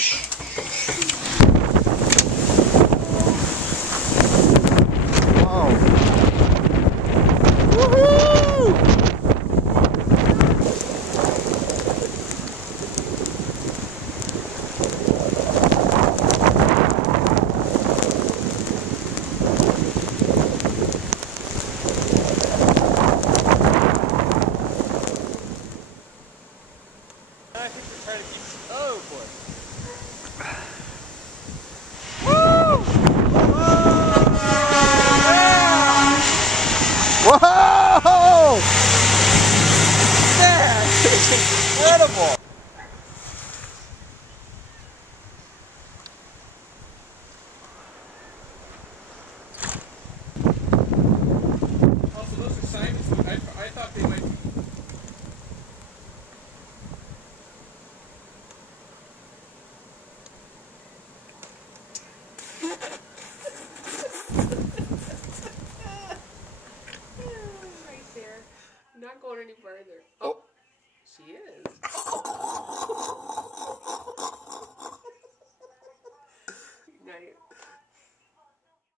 I think we're trying to keep. Oh boy. Whoa! That is incredible. Also, those are Simon's. I thought they might. Right there. I'm not going any further. Oh, she is.